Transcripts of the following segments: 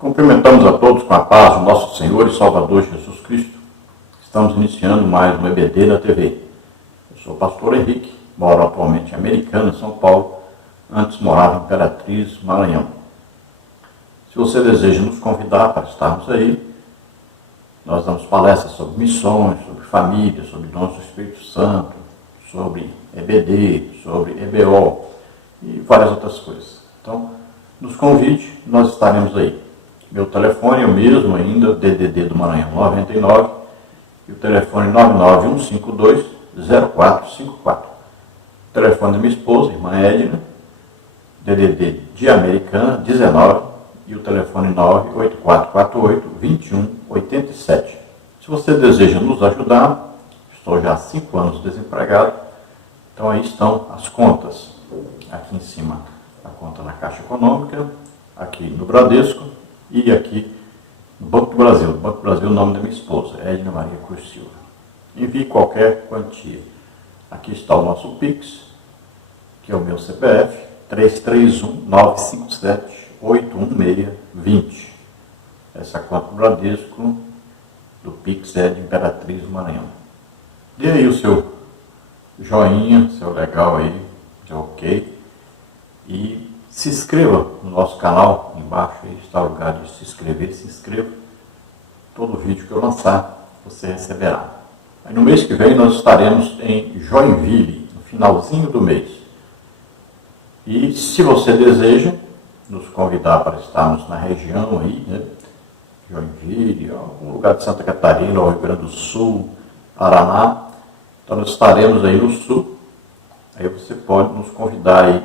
Cumprimentamos a todos com a paz do nosso Senhor e Salvador Jesus Cristo. Estamos iniciando mais um EBD na TV. Eu sou o pastor Henrique, moro atualmente em Americana, São Paulo. Antes morava em Imperatriz, Maranhão. Se você deseja nos convidar para estarmos aí, nós damos palestras sobre missões, sobre família, sobre dons do Espírito Santo, sobre EBD, sobre EBO e várias outras coisas. Então, nos convide, nós estaremos aí. Meu telefone é o mesmo ainda, DDD do Maranhão 99, e o telefone 99152-0454. O telefone da minha esposa, irmã Edna, DDD de Americana 19, e o telefone 98448-2187. Se você deseja nos ajudar, estou já há 5 anos desempregado, então aí estão as contas. Aqui em cima, a conta na Caixa Econômica, aqui no Bradesco, e aqui no Banco do Brasil. No Banco do Brasil, o nome da minha esposa, Edna Maria Cruz Silva. Envie qualquer quantia. Aqui está o nosso Pix, que é o meu CPF, 331-957-81620. Essa conta do Bradesco, do Pix é de Imperatriz do Maranhão. Dê aí o seu joinha, seu legal aí, de ok. E se inscreva no nosso canal, embaixo aí está o lugar de se inscrever, se inscreva. Todo vídeo que eu lançar, você receberá. Aí no mês que vem nós estaremos em Joinville, no finalzinho do mês. E se você deseja nos convidar para estarmos na região aí, né? Joinville, algum lugar de Santa Catarina, ou Rio Grande do Sul, Paraná, então nós estaremos aí no sul. Aí você pode nos convidar aí.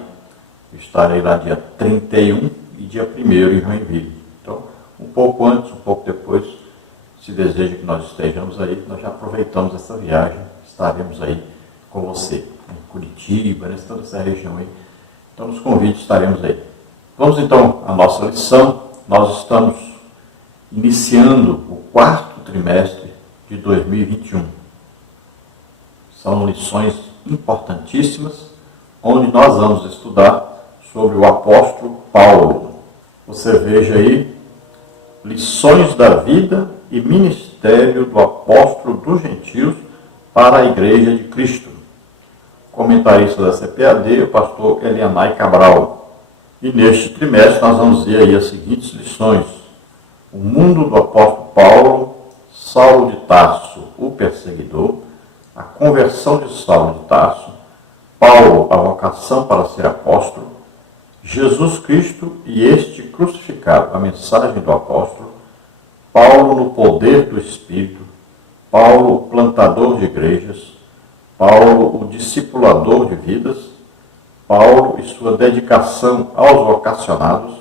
Estarei lá dia 31 e dia 1º em Joinville. Então, um pouco antes, um pouco depois, se deseja que nós estejamos aí, nós já aproveitamos essa viagem, estaremos aí com você, em Curitiba, né, toda essa região aí. Então, nos convide, estaremos aí. Vamos então à nossa lição. Nós estamos iniciando o 4º trimestre de 2021. São lições importantíssimas, onde nós vamos estudar sobre o apóstolo Paulo. Você veja aí, lições da vida e ministério do apóstolo dos gentios para a Igreja de Cristo. Comentarista da CPAD, o pastor Elianai Cabral. E neste trimestre nós vamos ver aí as seguintes lições. O mundo do apóstolo Paulo, Saulo de Tarso, o perseguidor, a conversão de Saulo de Tarso, Paulo, a vocação para ser apóstolo, Jesus Cristo e este crucificado, a mensagem do apóstolo, Paulo no poder do Espírito, Paulo, o plantador de igrejas, Paulo, o discipulador de vidas, Paulo e sua dedicação aos vocacionados,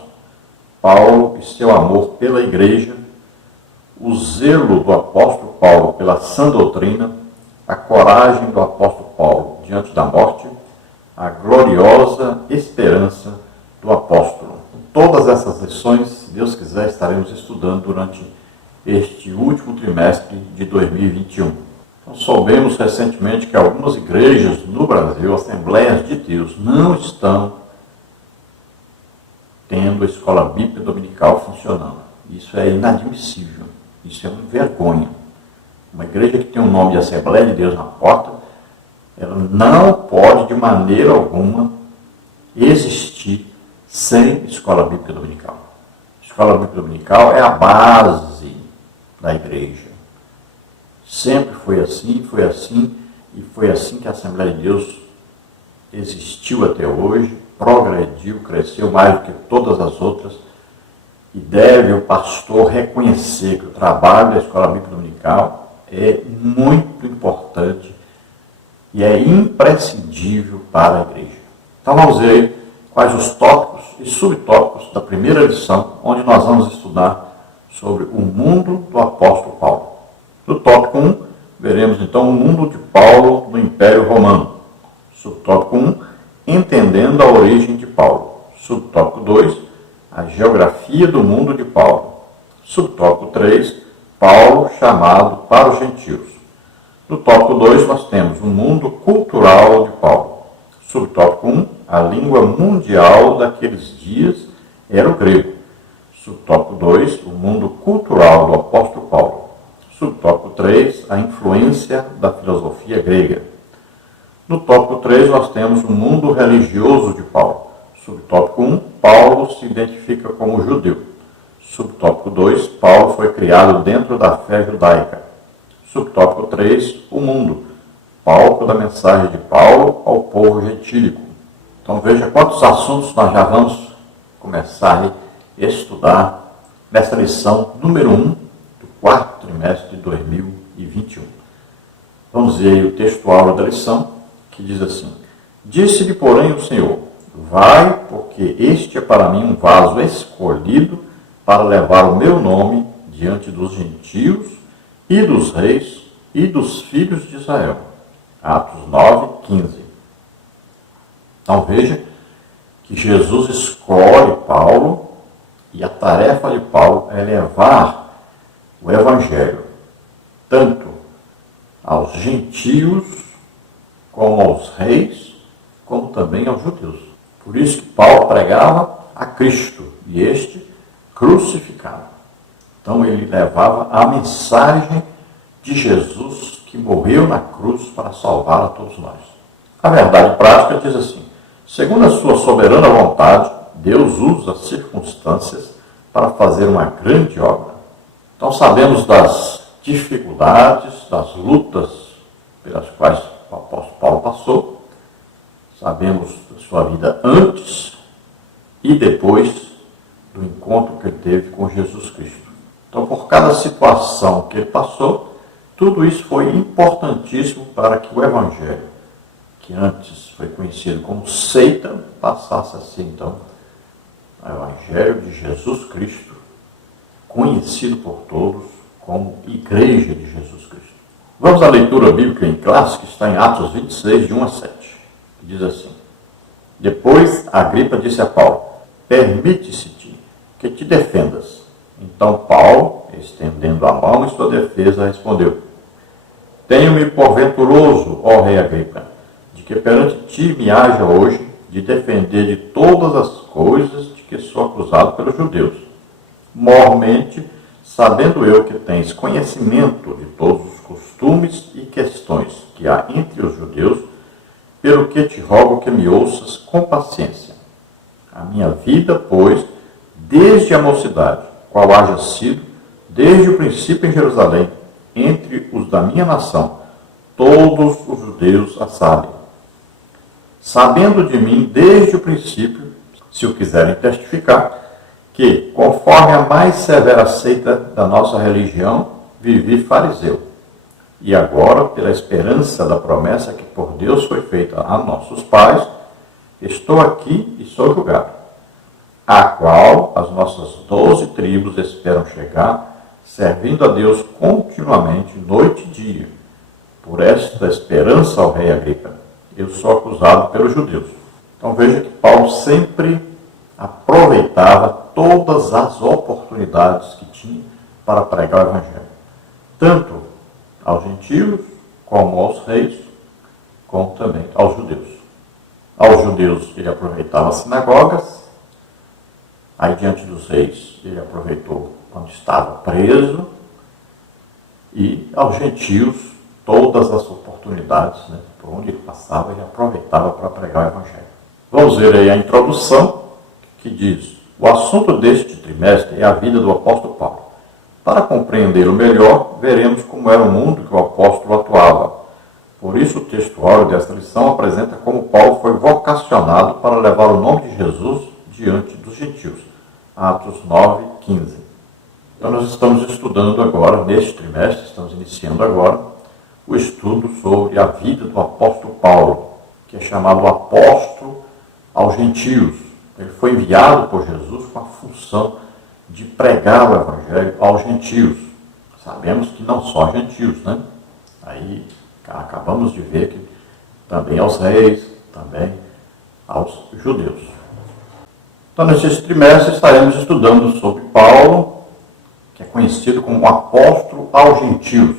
Paulo e seu amor pela igreja, o zelo do apóstolo Paulo pela sã doutrina, a coragem do apóstolo Paulo diante da morte, a gloriosa esperança do apóstolo. Todas essas lições, se Deus quiser, estaremos estudando durante este último trimestre de 2021. Então, soubemos recentemente que algumas igrejas no Brasil, Assembleias de Deus, não estão tendo a escola bíblica dominical funcionando. Isso é inadmissível. Isso é uma vergonha. Uma igreja que tem o nome de Assembleia de Deus na porta, ela não pode de maneira alguma existir sem escola bíblica dominical. Escola bíblica dominical é a base da igreja. Sempre foi assim e foi assim que a Assembleia de Deus existiu até hoje, progrediu, cresceu mais do que todas as outras, e deve o pastor reconhecer que o trabalho da escola bíblica dominical é muito importante e é imprescindível para a igreja. Então vamos ver aí quais os tópicos e subtópicos da primeira lição, onde nós vamos estudar sobre o mundo do apóstolo Paulo. No tópico 1, veremos então o mundo de Paulo no Império Romano. Subtópico 1, entendendo a origem de Paulo. Subtópico 2, a geografia do mundo de Paulo. Subtópico 3, Paulo chamado para os gentios. No tópico 2, nós temos o mundo cultural de Paulo. Subtópico 1, a língua mundial daqueles dias era o grego. Subtópico 2, o mundo cultural do apóstolo Paulo. Subtópico 3, a influência da filosofia grega. No tópico 3, nós temos o mundo religioso de Paulo. Subtópico 1, Paulo se identifica como judeu. Subtópico 2, Paulo foi criado dentro da fé judaica. Subtópico 3, o mundo, palco da mensagem de Paulo ao povo gentílico. Então veja quantos assuntos nós já vamos começar a estudar nesta lição número 1 do quarto trimestre de 2021. Vamos ver aí o texto-aula da lição, que diz assim: Disse-lhe, porém, o Senhor: Vai, porque este é para mim um vaso escolhido para levar o meu nome diante dos gentios e dos reis e dos filhos de Israel. Atos 9, 15. Então veja que Jesus escolhe Paulo e a tarefa de Paulo é levar o Evangelho tanto aos gentios, como aos reis, como também aos judeus. Por isso que Paulo pregava a Cristo e este crucificado. Então ele levava a mensagem de Jesus que morreu na cruz para salvar a todos nós. A verdade prática diz assim: segundo a sua soberana vontade, Deus usa as circunstâncias para fazer uma grande obra. Então sabemos das dificuldades, das lutas pelas quais o apóstolo Paulo passou. Sabemos da sua vida antes e depois do encontro que ele teve com Jesus Cristo. Então, por cada situação que ele passou, tudo isso foi importantíssimo para que o Evangelho, que antes foi conhecido como seita, passasse a ser, então, o Evangelho de Jesus Cristo, conhecido por todos como Igreja de Jesus Cristo. Vamos à leitura bíblica em classe, que está em Atos 26, de 1 a 7, que diz assim: Depois Agripa disse a Paulo: Permite-se-te que te defendas. Então Paulo, estendendo a mão em sua defesa, respondeu: Tenho-me por venturoso, ó rei Agripa, de que perante ti me haja hoje de defender de todas as coisas de que sou acusado pelos judeus. Mormente, sabendo eu que tens conhecimento de todos os costumes e questões que há entre os judeus, pelo que te rogo que me ouças com paciência. A minha vida, pois, desde a mocidade, qual haja sido, desde o princípio em Jerusalém, entre os da minha nação, todos os judeus a sabem. Sabendo de mim desde o princípio, se o quiserem testificar, que, conforme a mais severa seita da nossa religião, vivi fariseu. E agora, pela esperança da promessa que por Deus foi feita a nossos pais, estou aqui e sou julgado, a qual as nossas 12 tribos esperam chegar, servindo a Deus continuamente, noite e dia. Por esta esperança, ó rei Agripa, eu sou acusado pelos judeus. Então veja que Paulo sempre aproveitava todas as oportunidades que tinha para pregar o Evangelho, tanto aos gentios, como aos reis, como também aos judeus. Aos judeus ele aproveitava as sinagogas, aí diante dos reis ele aproveitou quando estava preso, e aos gentios todas as oportunidades, por onde ele passava, ele aproveitava para pregar o Evangelho. Vamos ver aí a introdução, que diz: o assunto deste trimestre é a vida do apóstolo Paulo. Para compreendê-lo melhor, veremos como era o mundo que o apóstolo atuava. Por isso, o textuário desta lição apresenta como Paulo foi vocacionado para levar o nome de Jesus diante dos gentios. Atos 9, 15. Então, nós estamos estudando agora, neste trimestre, estamos iniciando agora, o estudo sobre a vida do apóstolo Paulo, que é chamado apóstolo aos gentios. Ele foi enviado por Jesus com a função de pregar o Evangelho aos gentios. Sabemos que não só gentios, Aí acabamos de ver que também aos reis, também aos judeus. Então, nesse trimestre, estaremos estudando sobre Paulo, que é conhecido como o apóstolo aos gentios.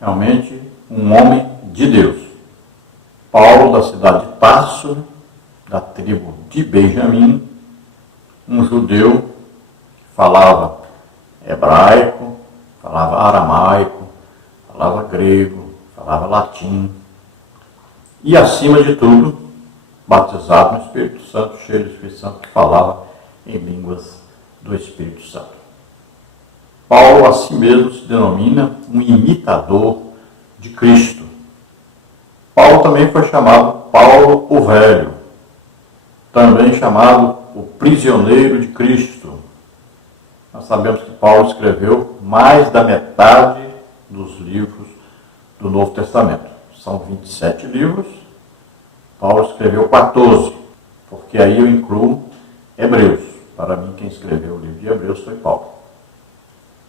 Realmente, um homem de Deus. Paulo, da cidade de Tarso, da tribo de Benjamim, um judeu falava hebraico, falava aramaico, falava grego, falava latim. E, acima de tudo, batizado no Espírito Santo, cheio do Espírito Santo, que falava em línguas do Espírito Santo. Paulo, a si mesmo, se denomina um imitador de Cristo. Paulo também foi chamado Paulo o Velho, também chamado o prisioneiro de Cristo. Nós sabemos que Paulo escreveu mais da metade dos livros do Novo Testamento. São 27 livros, Paulo escreveu 14, porque aí eu incluo Hebreus. Para mim, quem escreveu o livro de Hebreus foi Paulo.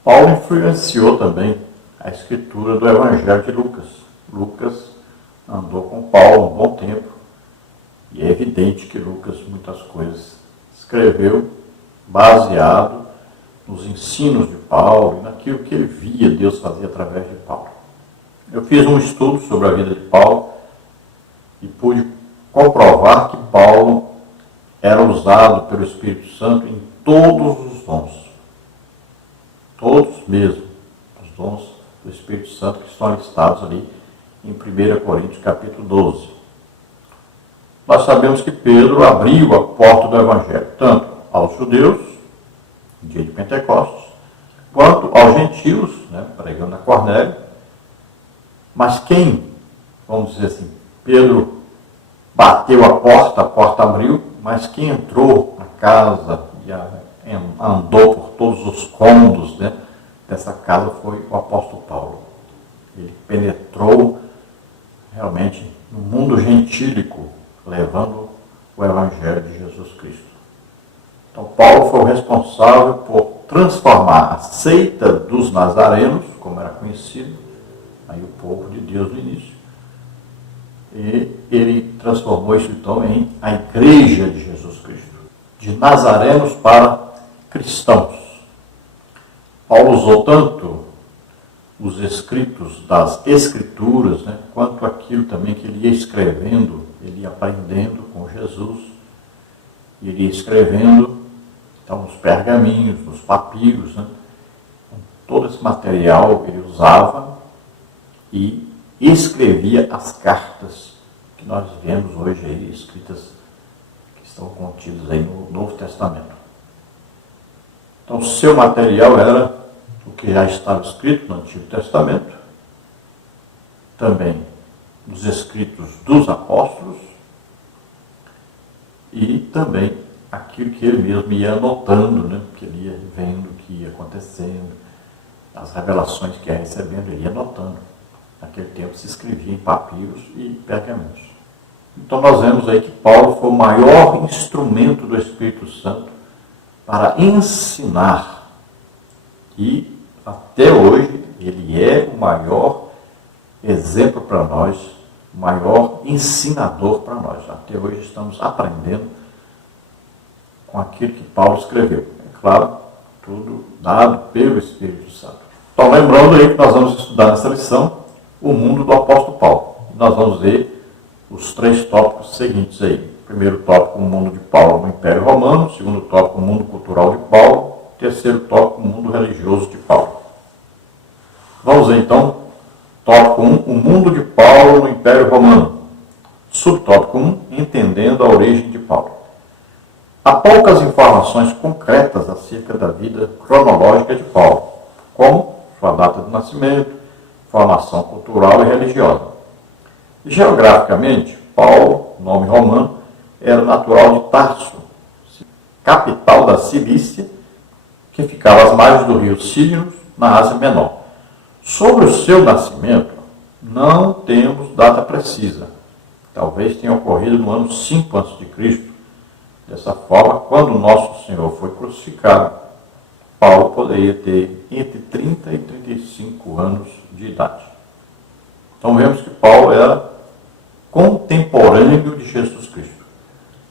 Paulo influenciou também a escritura do Evangelho de Lucas. Lucas andou com Paulo um bom tempo, e é evidente que Lucas muitas coisas escreveu baseado nos ensinos de Paulo e naquilo que ele via Deus fazer através de Paulo. Eu fiz um estudo sobre a vida de Paulo e pude comprovar que Paulo era usado pelo Espírito Santo em todos os dons. Todos mesmo, os dons do Espírito Santo que estão listados ali em 1 Coríntios capítulo 12. Nós sabemos que Pedro abriu a porta do Evangelho, tanto aos judeus, no dia de Pentecostes, quanto aos gentios, pregando a Cornélio. Mas quem, vamos dizer assim, Pedro bateu a porta abriu, mas quem entrou na casa e andou por todos os cômodos dessa casa foi o apóstolo Paulo. Ele penetrou realmente no mundo gentílico, levando o Evangelho de Jesus Cristo. Então, Paulo foi o responsável por transformar a seita dos nazarenos, como era conhecido, aí o povo de Deus no início, e ele transformou isso então em a Igreja de Jesus Cristo, de nazarenos para cristãos. Paulo usou tanto os escritos das Escrituras, quanto aquilo também que ele ia escrevendo, ele ia aprendendo com Jesus, e ele ia escrevendo então, nos pergaminhos, nos papiros, todo esse material ele usava e escrevia as cartas que nós vemos hoje aí, escritas, que estão contidas aí no Novo Testamento. Então, o seu material era o que já estava escrito no Antigo Testamento, também os escritos dos apóstolos e também aquilo que ele mesmo ia anotando, que ele ia vendo o que ia acontecendo, as revelações que ia recebendo, ele ia anotando. Naquele tempo se escrevia em papiros e pergaminhos. Então nós vemos aí que Paulo foi o maior instrumento do Espírito Santo para ensinar. E até hoje ele é o maior exemplo para nós, o maior ensinador para nós. Até hoje estamos aprendendo com aquilo que Paulo escreveu. É claro, tudo dado pelo Espírito Santo. Então, lembrando aí que nós vamos estudar nessa lição o mundo do apóstolo Paulo. Nós vamos ver os 3 tópicos seguintes aí. Primeiro tópico, o mundo de Paulo no Império Romano. Segundo tópico, o mundo cultural de Paulo. Terceiro tópico, o mundo religioso de Paulo. Vamos ver então, tópico 1, o mundo de Paulo no Império Romano. Subtópico 1, entendendo a origem de Paulo. Há poucas informações concretas acerca da vida cronológica de Paulo, como sua data de nascimento, formação cultural e religiosa. Geograficamente, Paulo, nome romano, era natural de Tarso, capital da Cilícia, que ficava às margens do rio Sírios, na Ásia Menor. Sobre o seu nascimento, não temos data precisa. Talvez tenha ocorrido no ano 5 a.C. Dessa forma, quando nosso Senhor foi crucificado, Paulo poderia ter entre 30 e 35 anos de idade. Então vemos que Paulo era contemporâneo de Jesus Cristo.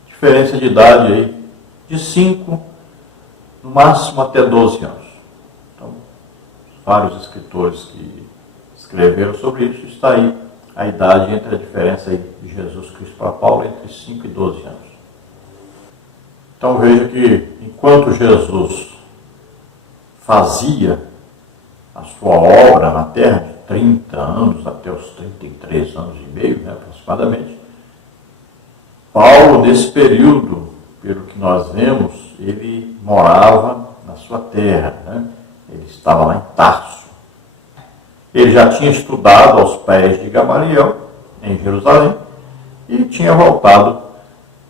Diferença de idade aí de 5, no máximo até 12 anos. Então, vários escritores que escreveram sobre isso, está aí a idade entre a diferença aí de Jesus Cristo para Paulo entre 5 e 12 anos. Então veja que enquanto Jesus fazia a sua obra na terra de 30 anos até os 33 anos e meio, né, aproximadamente. Paulo, nesse período, pelo que nós vemos, ele morava na sua terra, né? Ele estava lá em Tarso. Ele já tinha estudado aos pés de Gamaliel, em Jerusalém, e tinha voltado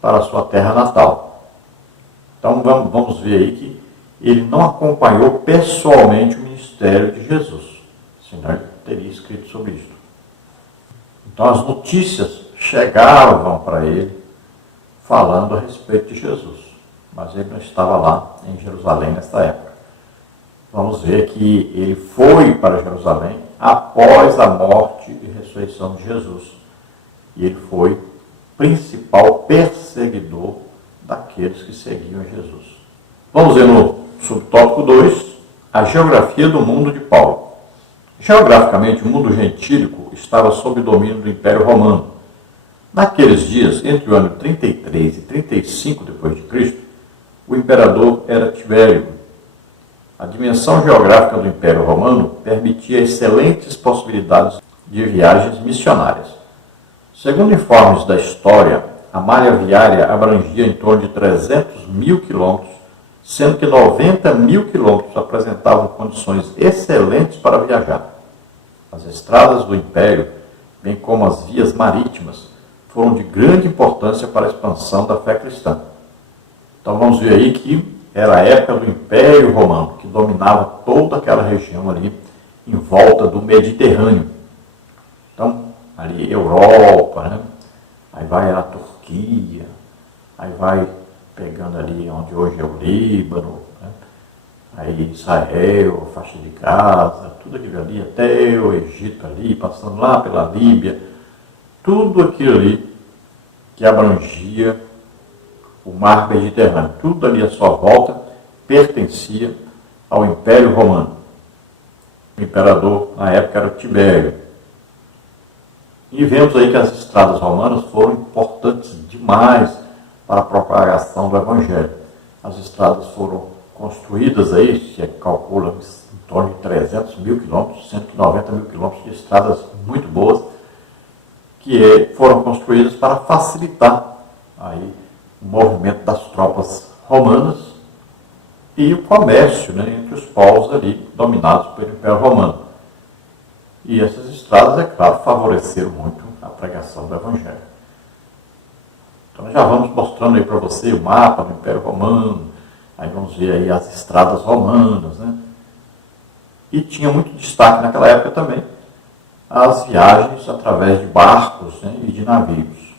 para a sua terra natal. Então vamos ver aí que ele não acompanhou pessoalmente o ministério de Jesus, senão ele teria escrito sobre isso. Então as notícias chegavam para ele falando a respeito de Jesus, mas ele não estava lá em Jerusalém nesta época. Vamos ver que ele foi para Jerusalém após a morte e ressurreição de Jesus. E ele foi principal perseguidor daqueles que seguiam Jesus. Vamos ver no subtópico 2, a geografia do mundo de Paulo. Geograficamente, o mundo gentílico estava sob o domínio do Império Romano. Naqueles dias, entre o ano 33 e 35 d.C., o imperador era Tibério. A dimensão geográfica do Império Romano permitia excelentes possibilidades de viagens missionárias. Segundo informes da história, a malha viária abrangia em torno de 300 mil quilômetros, sendo que 90 mil quilômetros apresentavam condições excelentes para viajar. As estradas do Império, bem como as vias marítimas, foram de grande importância para a expansão da fé cristã. Então vamos ver aí que era a época do Império Romano, que dominava toda aquela região ali em volta do Mediterrâneo. Então, ali Europa, né? Aí vai a Turquia, aí vai pegando ali onde hoje é o Líbano, né? Aí Israel, a faixa de Gaza, tudo aquilo ali, até o Egito ali, passando lá pela Líbia, tudo aquilo ali que abrangia o mar Mediterrâneo, tudo ali à sua volta pertencia ao Império Romano. O imperador na época era Tibério. E vemos aí que as estradas romanas foram importantes demais para a propagação do Evangelho. As estradas foram construídas aí, se calcula em torno de 300 mil quilômetros, 190 mil quilômetros de estradas muito boas, que foram construídas para facilitar aí o movimento das tropas romanas e o comércio, né, entre os povos ali dominados pelo Império Romano. E essas estradas, é claro, favoreceram muito a pregação do Evangelho. Então já vamos mostrando aí para você o mapa do Império Romano, aí vamos ver aí as estradas romanas, né? E tinha muito destaque naquela época também as viagens através de barcos, né, e de navios.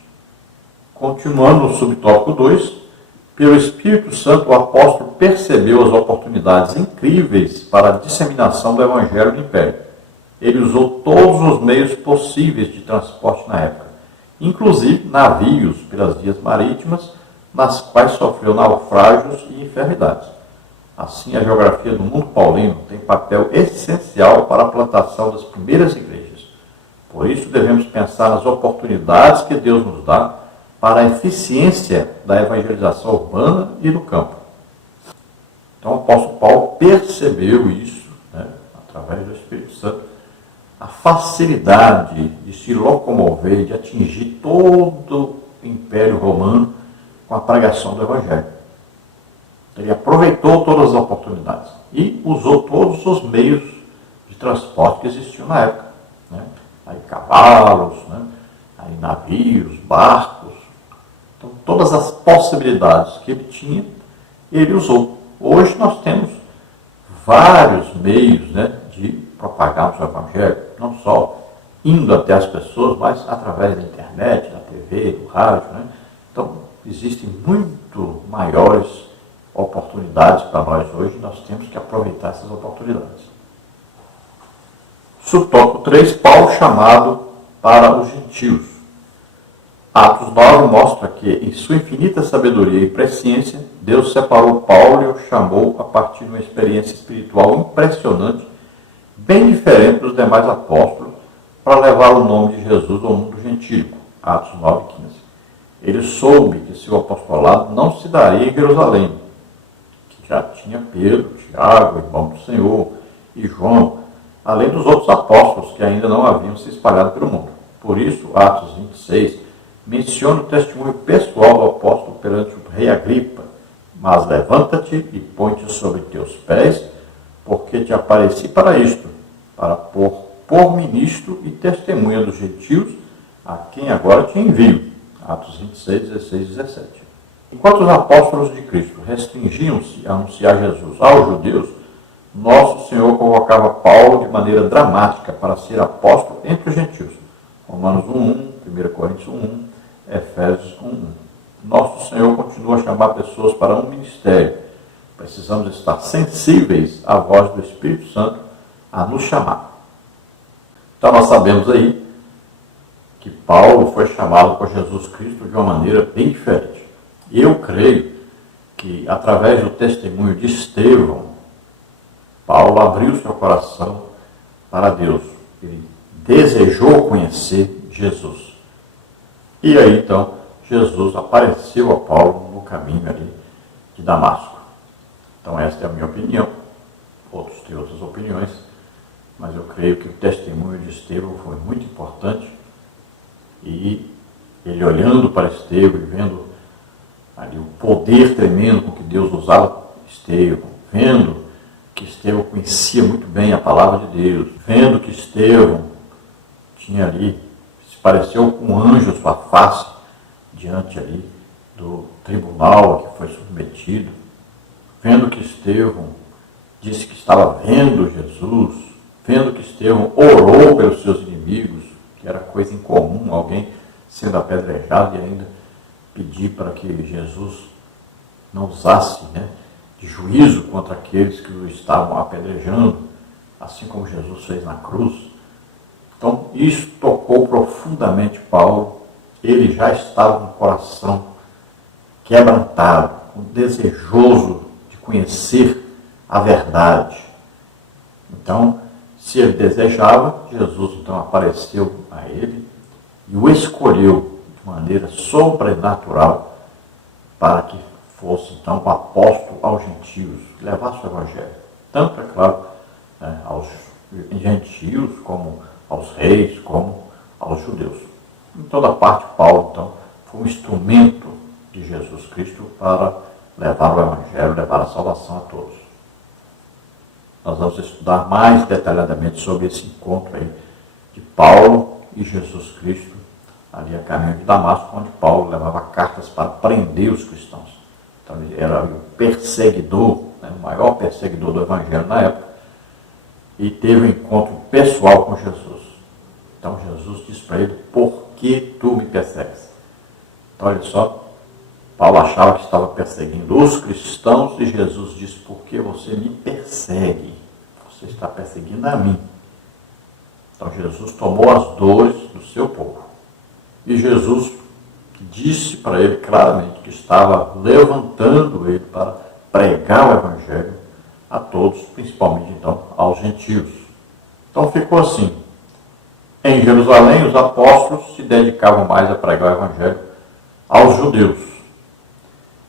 Continuando no subtópico 2, pelo Espírito Santo o apóstolo percebeu as oportunidades incríveis para a disseminação do Evangelho do Império. Ele usou todos os meios possíveis de transporte na época, inclusive navios pelas vias marítimas, nas quais sofreu naufrágios e enfermidades. Assim, a geografia do mundo paulino tem papel essencial para a plantação das primeiras igrejas. Por isso, devemos pensar nas oportunidades que Deus nos dá para a eficiência da evangelização urbana e do campo. Então, o apóstolo Paulo percebeu isso, né, através do Espírito Santo, a facilidade de se locomover, de atingir todo o Império Romano com a pregação do Evangelho. Ele aproveitou todas as oportunidades e usou todos os meios de transporte que existiam na época, né? Aí cavalos, né? Aí navios, barcos. Então, todas as possibilidades que ele tinha, ele usou. Hoje nós temos vários meios, né, de propagarmos o Evangelho, não só indo até as pessoas, mas através da internet, da TV, do rádio, né? Então, existem muito maiores oportunidades para nós hoje, nós temos que aproveitar essas oportunidades. Subtópico 3, Paulo chamado para os gentios. Atos 9 mostra que, em sua infinita sabedoria e presciência, Deus separou Paulo e o chamou a partir de uma experiência espiritual impressionante, bem diferente dos demais apóstolos, para levar o nome de Jesus ao mundo gentílico. Atos 9:15. Ele soube que seu apostolado não se daria em Jerusalém, que já tinha Pedro, Tiago, irmão do Senhor, e João, além dos outros apóstolos que ainda não haviam se espalhado pelo mundo. Por isso, Atos 26 menciona o testemunho pessoal do apóstolo perante o rei Agripa. Mas levanta-te e põe-te sobre teus pés, porque te apareci para isto, para pôr por ministro e testemunha dos gentios, a quem agora te envio. Atos 26, 16 e 17. Enquanto os apóstolos de Cristo restringiam-se a anunciar Jesus aos judeus, nosso Senhor convocava Paulo de maneira dramática para ser apóstolo entre os gentios. Romanos 1:1, 1 Coríntios 1:1, Efésios 1:1. Nosso Senhor continua a chamar pessoas para um ministério. Precisamos estar sensíveis à voz do Espírito Santo a nos chamar. Então nós sabemos aí que Paulo foi chamado por Jesus Cristo de uma maneira bem diferente. E eu creio que através do testemunho de Estevão, Paulo abriu seu coração para Deus. Ele desejou conhecer Jesus. E aí então Jesus apareceu a Paulo no caminho ali de Damasco. Então esta é a minha opinião. Outros têm outras opiniões, mas eu creio que o testemunho de Estevão foi muito importante. E ele olhando para Estevão e vendo ali o poder tremendo com que Deus usava Estevão, vendo que Estevão conhecia muito bem a palavra de Deus, vendo que Estevão tinha ali, se pareceu com um anjo a sua face, diante ali do tribunal a que foi submetido, vendo que Estevão disse que estava vendo Jesus, vendo que Estevão orou pelos seus inimigos, que era coisa incomum, alguém sendo apedrejado e ainda pedir para que Jesus não usasse de juízo contra aqueles que o estavam apedrejando, assim como Jesus fez na cruz. Então, isso tocou profundamente Paulo. Ele já estava com o coração quebrantado, desejoso de conhecer a verdade. Então, se ele desejava, Jesus então apareceu a ele e o escolheu de maneira sobrenatural para que fosse então o apóstolo aos gentios, que levasse o evangelho. Tanto, é claro, aos gentios, como aos reis, como aos judeus. Em toda parte, Paulo, então, foi um instrumento de Jesus Cristo para levar o evangelho, levar a salvação a todos. Nós vamos estudar mais detalhadamente sobre esse encontro aí de Paulo e Jesus Cristo, ali a caminho de Damasco, onde Paulo levava cartas para prender os cristãos. Então ele era o perseguidor, o maior perseguidor do evangelho na época, e teve um encontro pessoal com Jesus. Então Jesus disse para ele: por que tu me persegues? Então olha só, Paulo achava que estava perseguindo os cristãos e Jesus disse: por que você me persegue? Você está perseguindo a mim. Então Jesus tomou as dores do seu povo. E Jesus disse para ele claramente que estava levantando ele para pregar o evangelho a todos, principalmente então aos gentios. Então ficou assim. Em Jerusalém, os apóstolos se dedicavam mais a pregar o evangelho aos judeus.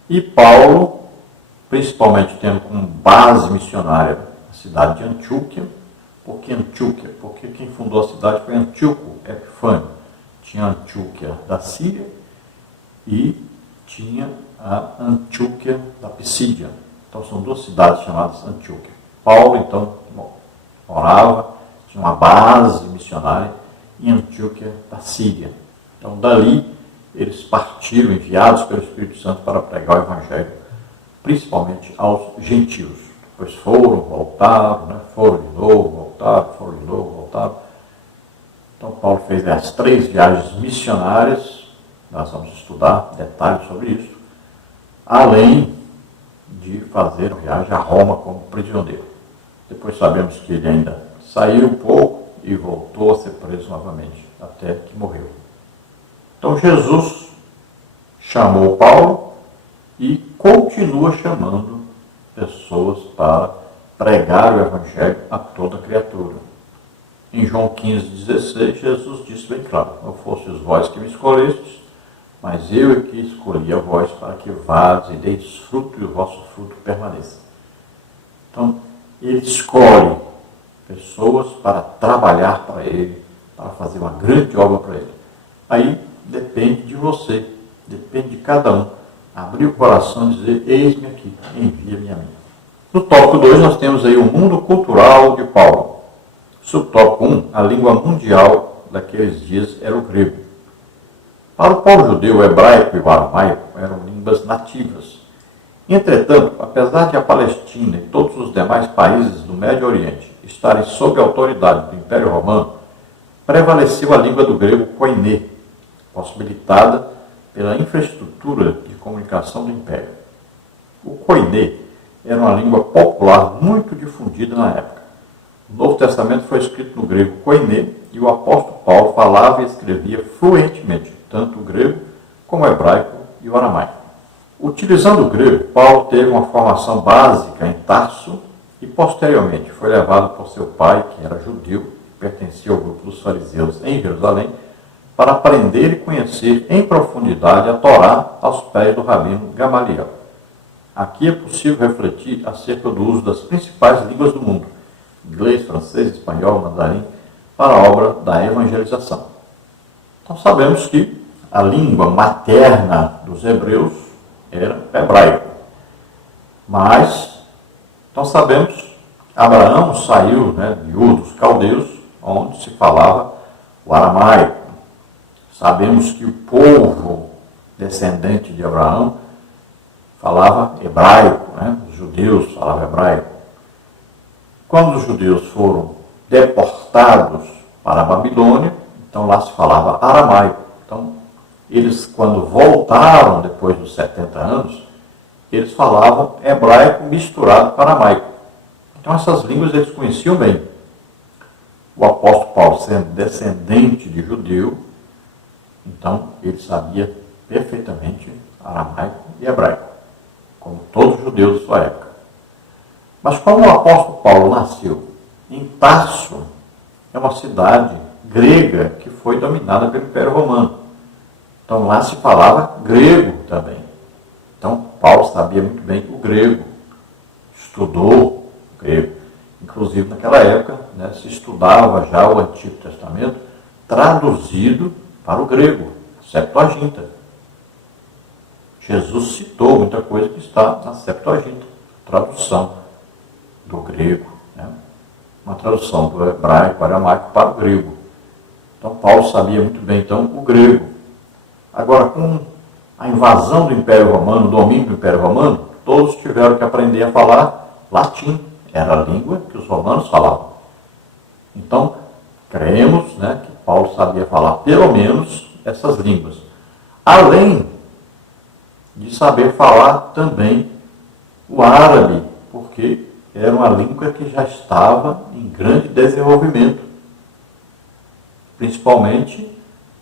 E Paulo, principalmente tendo como base missionária a cidade de Antioquia. Por que Antioquia? Porque quem fundou a cidade foi Antíoco Epifânio. Tinha a Antioquia da Síria e tinha a Antioquia da Pisídia. Então são duas cidades chamadas Antioquia. Paulo, então, morava, tinha uma base missionária em Antioquia da Síria. Então dali eles partiram, enviados pelo Espírito Santo para pregar o Evangelho, principalmente aos gentios. Depois foram, voltaram, foram de novo, voltaram. Então Paulo fez as 3 viagens missionárias, nós vamos estudar detalhes sobre isso, além de fazer a viagem a Roma como prisioneiro. Depois sabemos que ele ainda saiu um pouco e voltou a ser preso novamente, até que morreu. Então Jesus chamou Paulo e continua chamando pessoas para pregar o Evangelho a toda criatura. Em João 15,16, Jesus disse bem claro: não fostes vós que me escolhestes, mas eu é que escolhi a vós para que vades e deis fruto e o vosso fruto permaneça. Então, ele escolhe pessoas para trabalhar para ele, para fazer uma grande obra para ele. Aí depende de você, depende de cada um. Abrir o coração e dizer, eis-me aqui, envia-me a mim. No tópico 2 nós temos aí o mundo cultural de Paulo. Subtópico 1, a língua mundial daqueles dias era o grego. Para o povo judeu, o hebraico e o aramaico eram línguas nativas. Entretanto, apesar de a Palestina e todos os demais países do Médio Oriente estarem sob a autoridade do Império Romano, prevaleceu a língua do grego koiné, possibilitada pela infraestrutura de comunicação do Império. O koiné era uma língua popular muito difundida na época. O Novo Testamento foi escrito no grego koiné e o apóstolo Paulo falava e escrevia fluentemente, tanto o grego como o hebraico e o aramaico. Utilizando o grego, Paulo teve uma formação básica em Tarso e posteriormente foi levado por seu pai, que era judeu, pertencia ao grupo dos fariseus em Jerusalém, para aprender e conhecer em profundidade a Torá aos pés do rabino Gamaliel. Aqui é possível refletir acerca do uso das principais línguas do mundo, inglês, francês, espanhol, mandarim, para a obra da evangelização. Então sabemos que a língua materna dos hebreus era hebraico. Mas, então sabemos que Abraão saiu de Ur dos Caldeus, onde se falava o aramaico. Sabemos que o povo descendente de Abraão falava hebraico, os judeus falavam hebraico. Quando os judeus foram deportados para a Babilônia, então lá se falava aramaico. Então, eles, quando voltaram depois dos 70 anos, eles falavam hebraico misturado com aramaico. Então, essas línguas eles conheciam bem. O apóstolo Paulo, sendo descendente de judeu, então ele sabia perfeitamente aramaico e hebraico, como todos os judeus de sua época. Mas como o apóstolo Paulo nasceu em Tarso, é uma cidade grega que foi dominada pelo Império Romano. Então lá se falava grego também. Então Paulo sabia muito bem o grego, estudou o grego. Inclusive naquela época se estudava já o Antigo Testamento traduzido para o grego, Septuaginta. Jesus citou muita coisa que está na Septuaginta, tradução do grego, uma tradução do hebraico, aramaico para o grego. Então Paulo sabia muito bem o grego. Agora, com a invasão do Império Romano, o domínio do Império Romano, todos tiveram que aprender a falar latim. Era a língua que os romanos falavam. Então, cremos que Paulo sabia falar pelo menos essas línguas. Além de saber falar também o árabe, porque era uma língua que já estava em grande desenvolvimento, principalmente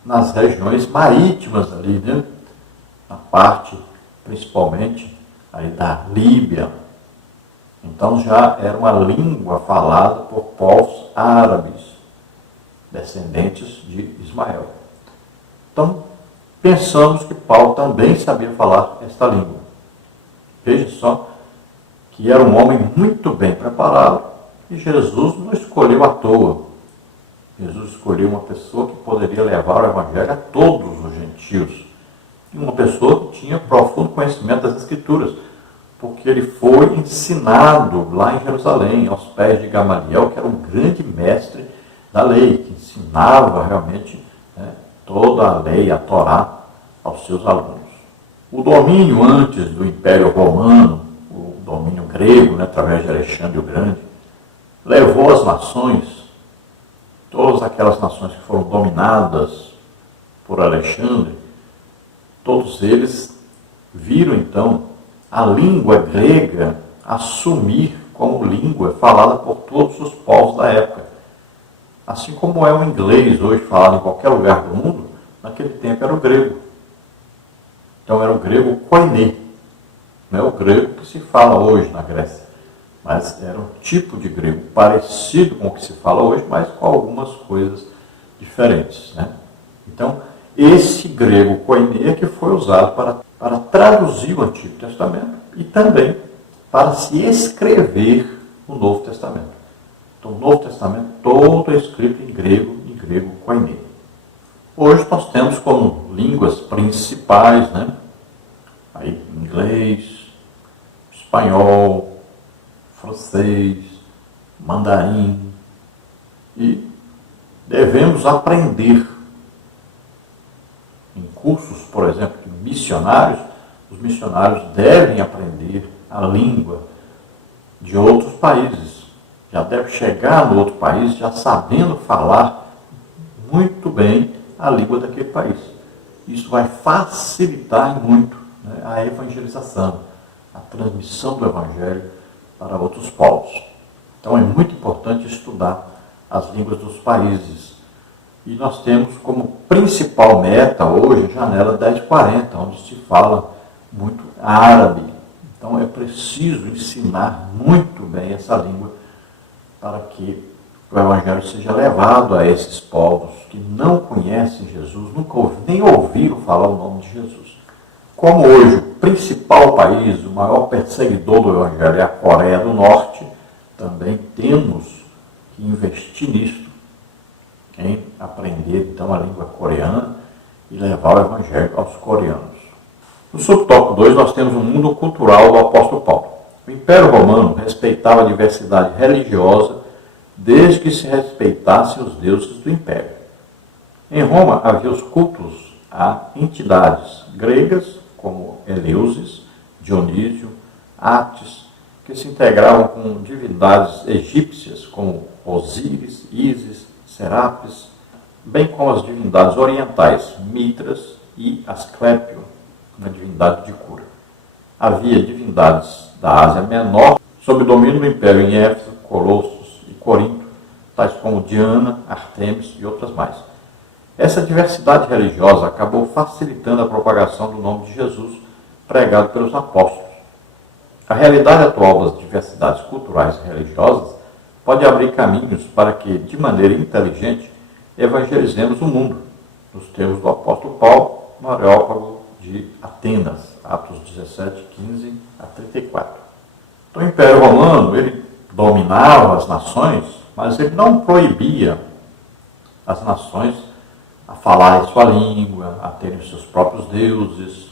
nas regiões marítimas ali, na parte, principalmente, aí da Líbia. Então já era uma língua falada por povos árabes, descendentes de Ismael. Então, pensamos que Paulo também sabia falar esta língua. Veja só que era um homem muito bem preparado e Jesus não escolheu à toa. Jesus escolheu uma pessoa que poderia levar o Evangelho a todos os gentios. E uma pessoa que tinha profundo conhecimento das Escrituras, porque ele foi ensinado lá em Jerusalém, aos pés de Gamaliel, que era um grande mestre da lei, que ensinava realmente toda a lei, a Torá, aos seus alunos. O domínio antes do Império Romano, o domínio grego, através de Alexandre o Grande, levou as nações, todas aquelas nações que foram dominadas por Alexandre, todos eles viram então a língua grega assumir como língua falada por todos os povos da época. Assim como é o inglês hoje falado em qualquer lugar do mundo, naquele tempo era o grego. Então era o grego koiné, não é o grego que se fala hoje na Grécia, mas era um tipo de grego parecido com o que se fala hoje, mas com algumas coisas diferentes. Então, esse grego koiné é que foi usado para traduzir o Antigo Testamento e também para se escrever o Novo Testamento. Então, o Novo Testamento todo é escrito em grego koiné. Hoje nós temos como línguas principais, né? Aí, inglês, espanhol, francês, mandarim, e devemos aprender em cursos, por exemplo, de missionários. Os missionários devem aprender a língua de outros países. Já deve chegar no outro país já sabendo falar muito bem a língua daquele país. Isso vai facilitar muito, né, a evangelização, a transmissão do Evangelho para outros povos. Então é muito importante estudar as línguas dos países. E nós temos como principal meta hoje a janela 1040, onde se fala muito árabe. Então é preciso ensinar muito bem essa língua para que o Evangelho seja levado a esses povos que não conhecem Jesus, nunca nem ouviram falar o nome de Jesus. Como hoje o principal país, o maior perseguidor do Evangelho é a Coreia do Norte, também temos que investir nisso, em aprender então a língua coreana e levar o Evangelho aos coreanos. No subtópico 2 nós temos o mundo cultural do apóstolo Paulo. O Império Romano respeitava a diversidade religiosa desde que se respeitassem os deuses do Império. Em Roma havia os cultos a entidades gregas, como Eleusis, Dionísio, Atis, que se integravam com divindades egípcias, como Osíris, Ísis, Serapis, bem como as divindades orientais, Mitras e Asclépio, uma divindade de cura. Havia divindades da Ásia Menor, sob o domínio do Império em Éfeso, Colossos e Corinto, tais como Diana, Artemis e outras mais. Essa diversidade religiosa acabou facilitando a propagação do nome de Jesus pregado pelos apóstolos. A realidade atual das diversidades culturais e religiosas pode abrir caminhos para que, de maneira inteligente, evangelizemos o mundo, nos termos do apóstolo Paulo, no Areópago de Atenas, Atos 17, 15 a 34. Então, o Império Romano, ele dominava as nações, mas ele não proibia as nações a falarem sua língua, a terem os seus próprios deuses,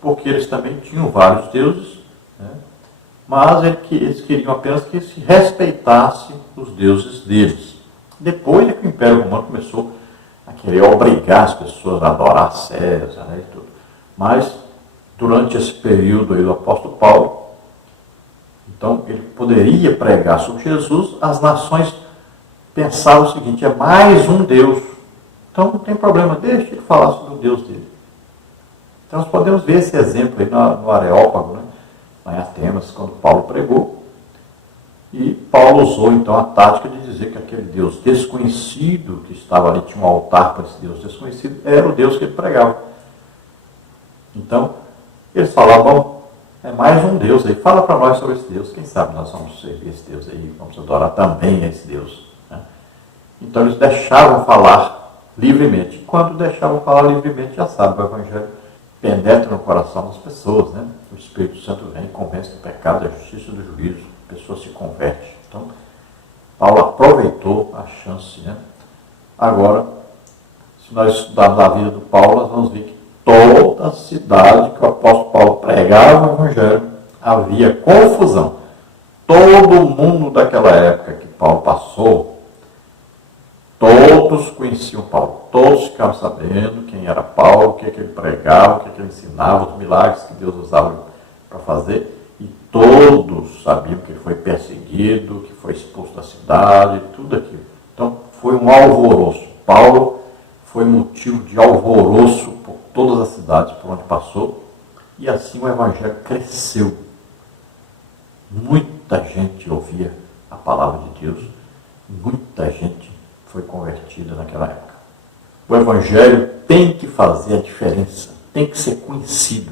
porque eles também tinham vários deuses, né? Mas eles queriam apenas que se respeitasse os deuses deles. Depois é que o Império Romano começou a querer obrigar as pessoas a adorar César, né, e tudo. Mas, durante esse período aí do apóstolo Paulo, então ele poderia pregar sobre Jesus, as nações pensavam o seguinte: é mais um Deus. Então não tem problema, deixa ele falar sobre o Deus dele. Então nós podemos ver esse exemplo aí no Areópago, né? Lá em Atenas, quando Paulo pregou. E Paulo usou então a tática de dizer que aquele Deus desconhecido que estava ali, tinha um altar para esse Deus desconhecido, era o Deus que ele pregava. Então, eles falavam: é mais um Deus aí, fala para nós sobre esse Deus, quem sabe nós vamos servir esse Deus aí, vamos adorar também a esse Deus. Né? Então eles deixavam falar livremente. E quando deixavam falar livremente, já sabe, o Evangelho penetra no coração das pessoas, né? O Espírito Santo vem e convence do pecado, da justiça e do juízo, a pessoa se converte. Então, Paulo aproveitou a chance, né? Agora, se nós estudarmos a vida do Paulo, nós vamos ver que toda a cidade que o apóstolo Paulo pregava o Evangelho, havia confusão. Todo mundo daquela época que Paulo passou, todos conheciam Paulo, todos ficavam sabendo quem era Paulo, o que ele pregava, o que ele ensinava, os milagres que Deus usava para fazer, e todos sabiam que ele foi perseguido, que foi expulso da cidade, tudo aquilo. Então, foi um alvoroço. Paulo foi motivo de alvoroço por todas as cidades por onde passou, e assim o Evangelho cresceu. Muita gente ouvia a palavra de Deus, muita gente foi convertida naquela época. O Evangelho tem que fazer a diferença, tem que ser conhecido.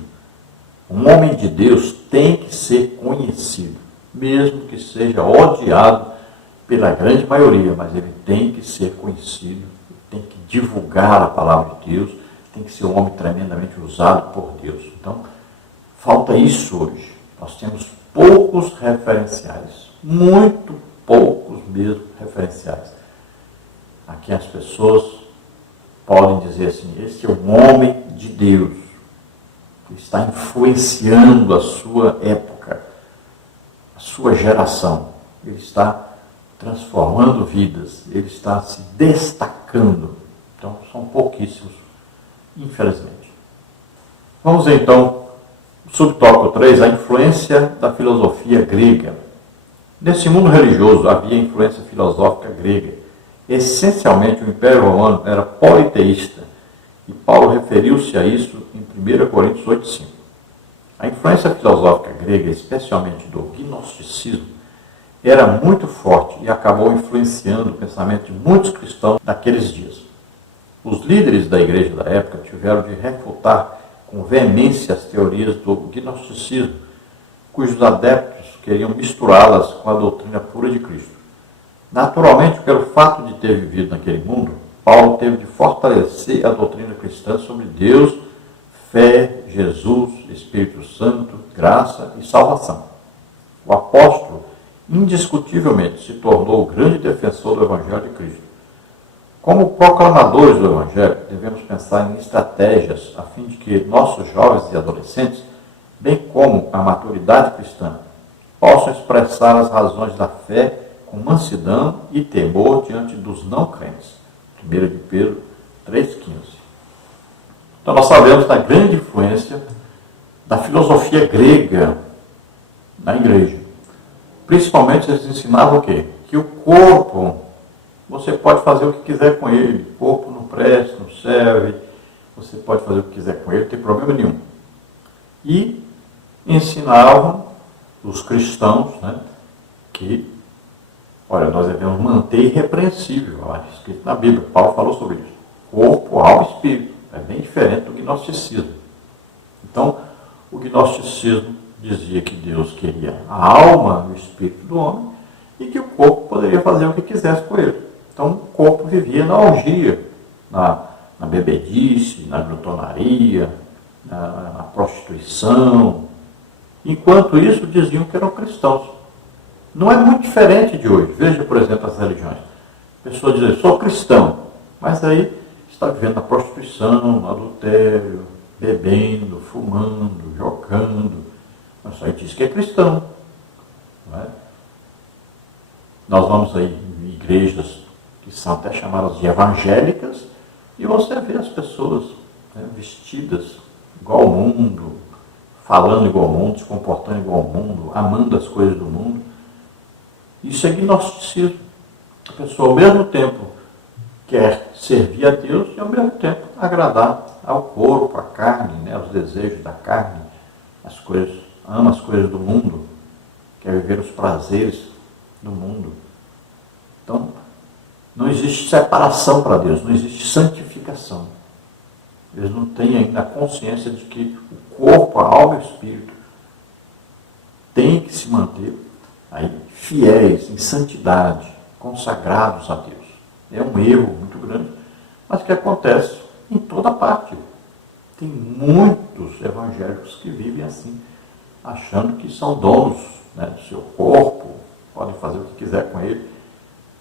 Um homem de Deus tem que ser conhecido, mesmo que seja odiado pela grande maioria, mas ele tem que ser conhecido, tem que divulgar a palavra de Deus, tem que ser um homem tremendamente usado por Deus. Então, falta isso hoje. Nós temos poucos referenciais, muito poucos mesmo referenciais, a quem as pessoas podem dizer assim: esse é um homem de Deus, que está influenciando a sua época, a sua geração. Ele está transformando vidas, ele está se destacando. Então, são pouquíssimos, infelizmente. Vamos ver, então, subtópico 3, a influência da filosofia grega. Nesse mundo religioso havia influência filosófica grega. Essencialmente, o Império Romano era politeísta, e Paulo referiu-se a isso em 1 Coríntios 8,5. A influência filosófica grega, especialmente do gnosticismo, era muito forte e acabou influenciando o pensamento de muitos cristãos daqueles dias. Os líderes da igreja da época tiveram de refutar com veemência as teorias do gnosticismo, cujos adeptos queriam misturá-las com a doutrina pura de Cristo. Naturalmente, pelo fato de ter vivido naquele mundo, Paulo teve de fortalecer a doutrina cristã sobre Deus, fé, Jesus, Espírito Santo, graça e salvação. O apóstolo, indiscutivelmente, se tornou o grande defensor do Evangelho de Cristo. Como proclamadores do Evangelho, devemos pensar em estratégias a fim de que nossos jovens e adolescentes, bem como a maturidade cristã, possam expressar as razões da fé com mansidão e temor diante dos não crentes. 1 de Pedro 3,15. Então nós sabemos da grande influência da filosofia grega na igreja. Principalmente eles ensinavam o quê? Que o corpo, você pode fazer o que quiser com ele, o corpo não presta, não serve, você pode fazer o que quiser com ele, não tem problema nenhum. E ensinavam os cristãos, né, que, olha, nós devemos manter irrepreensível, escrito na Bíblia, Paulo falou sobre isso, corpo, alma e espírito, é bem diferente do gnosticismo. Então, o gnosticismo dizia que Deus queria a alma e o espírito do homem e que o corpo poderia fazer o que quisesse com ele. Então, o corpo vivia na orgia, na bebedice, na glutonaria, na prostituição. Enquanto isso, diziam que eram cristãos. Não é muito diferente de hoje. Veja, por exemplo, as religiões. A pessoa diz: eu sou cristão, mas aí está vivendo na prostituição, no adultério, bebendo, fumando, jogando. Mas aí diz que é cristão. Não é? Nós vamos aí em igrejas que são até chamadas de evangélicas, e você vê as pessoas, né, vestidas igual ao mundo, falando igual ao mundo, se comportando igual ao mundo, amando as coisas do mundo. Isso é gnosticismo. A pessoa, ao mesmo tempo, quer servir a Deus e, ao mesmo tempo, agradar ao corpo, à carne, né, aos desejos da carne, as coisas, ama as coisas do mundo, quer viver os prazeres do mundo. Então, não existe separação para Deus, não existe santificação. Eles não têm ainda a consciência de que o corpo, a alma e o espírito têm que se manter aí fiéis, em santidade, consagrados a Deus. É um erro muito grande, mas que acontece em toda parte. Tem muitos evangélicos que vivem assim, achando que são donos, né, do seu corpo, podem fazer o que quiser com ele.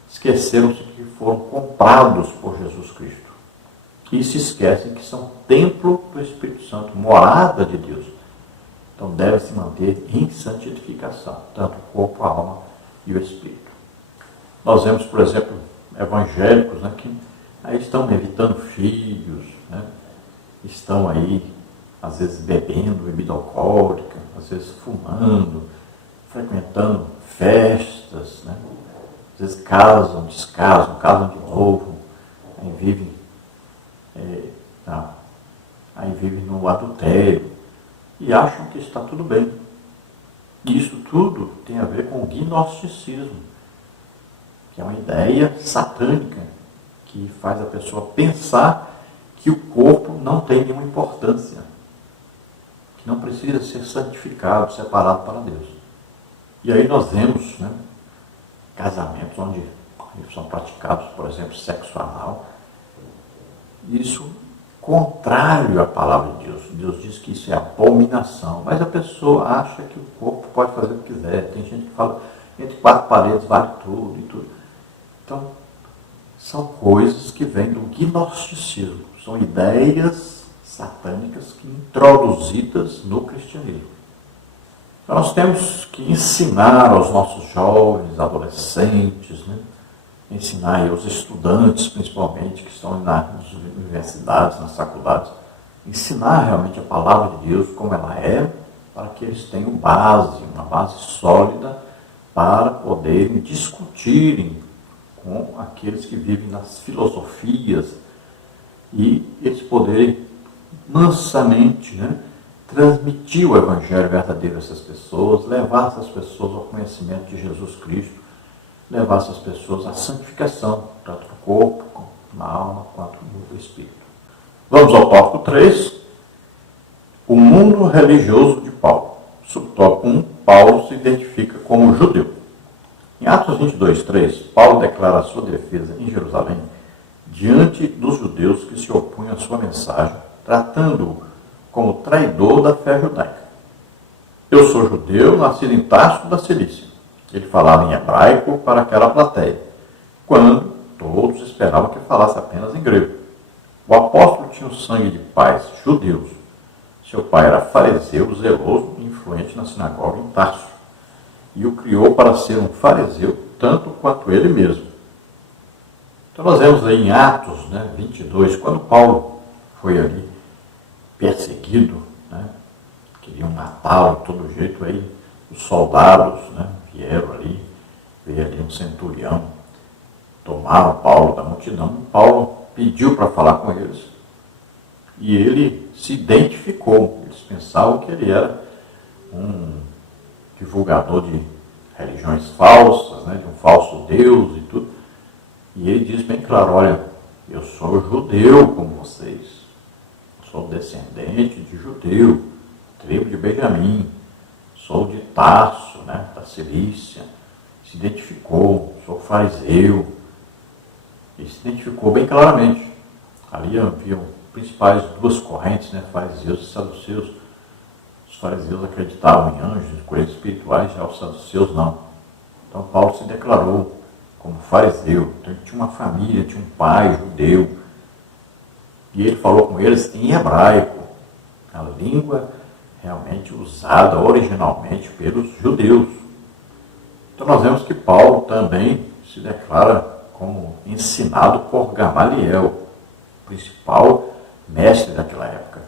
Esqueceram-se que foram comprados por Jesus Cristo. E se esquecem que são templo do Espírito Santo, morada de Deus. Então deve se manter em santificação, tanto o corpo, a alma e o espírito. Nós vemos, por exemplo, evangélicos, né, que aí estão evitando filhos, né, estão aí, às vezes, bebendo bebida alcoólica, às vezes fumando, frequentando festas, né, às vezes casam, descasam, casam de novo, aí vivem no adultério e acham que está tudo bem. E isso tudo tem a ver com o gnosticismo, que é uma ideia satânica que faz a pessoa pensar que o corpo não tem nenhuma importância, que não precisa ser santificado, separado para Deus. E aí nós vemos, né, casamentos onde são praticados, por exemplo, sexo anal. Isso contrário à palavra de Deus. Deus diz que isso é abominação, mas a pessoa acha que o corpo pode fazer o que quiser. Tem gente que fala: entre quatro paredes vale tudo e tudo. Então, são coisas que vêm do gnosticismo, são ideias satânicas introduzidas no cristianismo. Então, nós temos que ensinar aos nossos jovens, adolescentes, né? Ensinar aos estudantes, principalmente, que estão nas universidades, nas faculdades, ensinar realmente a palavra de Deus como ela é, para que eles tenham uma base sólida, para poderem discutirem com aqueles que vivem nas filosofias e eles poderem mansamente, né, transmitir o Evangelho verdadeiro a essas pessoas, levar essas pessoas ao conhecimento de Jesus Cristo, levar essas pessoas à santificação, tanto no corpo, na alma, quanto no espírito. Vamos ao tópico 3, o mundo religioso de Paulo. Subtópico 1, Paulo se identifica como judeu. Em Atos 22, 3, Paulo declara a sua defesa em Jerusalém diante dos judeus que se opunham à sua mensagem, tratando-o como traidor da fé judaica. Eu sou judeu, nascido em Tarso da Cilícia. Ele falava em hebraico para aquela plateia, quando todos esperavam que falasse apenas em grego. O apóstolo tinha o sangue de pais judeus. Seu pai era fariseu, zeloso e influente na sinagoga em Tarso, e o criou para ser um fariseu, tanto quanto ele mesmo. Então nós vemos aí em Atos 22, quando Paulo foi ali perseguido, queriam matá-lo de todo jeito, aí os soldados vieram ali, veio ali um centurião, tomaram Paulo da multidão. Paulo pediu para falar com eles e ele se identificou. Eles pensavam que ele era um divulgador de religiões falsas, de um falso Deus e tudo. E ele diz bem claro, olha, eu sou judeu como vocês, sou descendente de judeu, tribo de Benjamim, sou de Tarso, da Cilícia, se identificou, sou fariseu. Ele se identificou bem claramente. Ali haviam principais duas correntes, fariseus e saduceus. Os fariseus acreditavam em anjos, em coisas espirituais, já os saduceus não. Então Paulo se declarou como fariseu. Então ele tinha uma família, tinha um pai judeu. E ele falou com eles em hebraico, a língua realmente usada originalmente pelos judeus. Então nós vemos que Paulo também se declara como ensinado por Gamaliel, o principal mestre daquela época.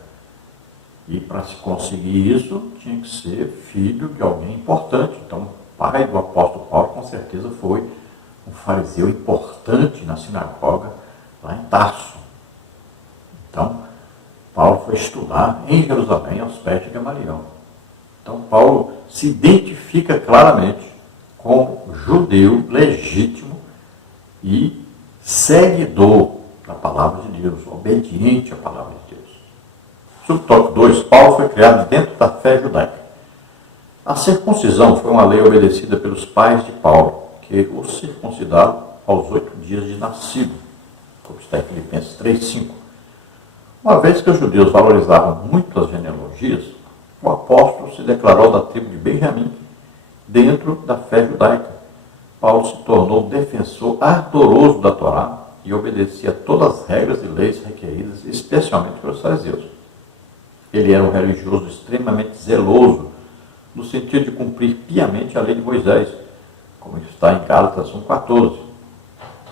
E para se conseguir isso, tinha que ser filho de alguém importante. Então, o pai do apóstolo Paulo, com certeza, foi um fariseu importante na sinagoga, lá em Tarso. Então, Paulo foi estudar em Jerusalém, aos pés de Gamaliel. Então, Paulo se identifica claramente como judeu legítimo e seguidor da palavra de Deus, obediente à palavra de Deus. Subtópico 2, Paulo foi criado dentro da fé judaica. A circuncisão foi uma lei obedecida pelos pais de Paulo, que o circuncidaram aos 8 dias de nascido, como está em Filipenses 3:5. Uma vez que os judeus valorizavam muito as genealogias, o apóstolo se declarou da tribo de Benjamim dentro da fé judaica. Paulo se tornou defensor ardoroso da Torá e obedecia a todas as regras e leis requeridas, especialmente pelos fariseus. Ele era um religioso extremamente zeloso, no sentido de cumprir piamente a lei de Moisés, como está em Gálatas 1:14.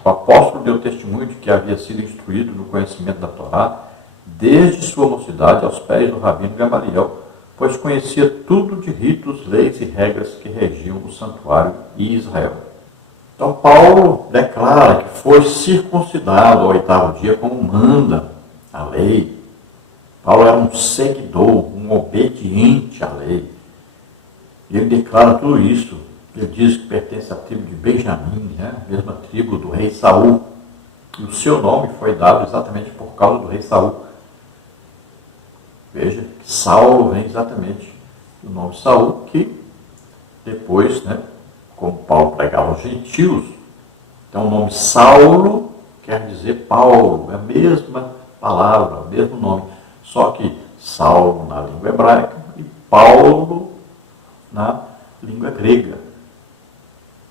O apóstolo deu testemunho de que havia sido instruído no conhecimento da Torá desde sua mocidade aos pés do rabino Gamaliel, pois conhecia tudo de ritos, leis e regras que regiam o santuário e Israel. Então Paulo declara que foi circuncidado ao 8º dia, como manda a lei. Paulo era um seguidor, um obediente à lei. E ele declara tudo isso. Ele diz que pertence à tribo de Benjamim, a mesma tribo do rei Saul. E o seu nome foi dado exatamente por causa do rei Saul. Veja que Saulo vem exatamente do nome Saul, que depois, como Paulo pregava aos gentios, então o nome Saulo quer dizer Paulo, é a mesma palavra, o mesmo nome, só que Saulo na língua hebraica e Paulo na língua grega.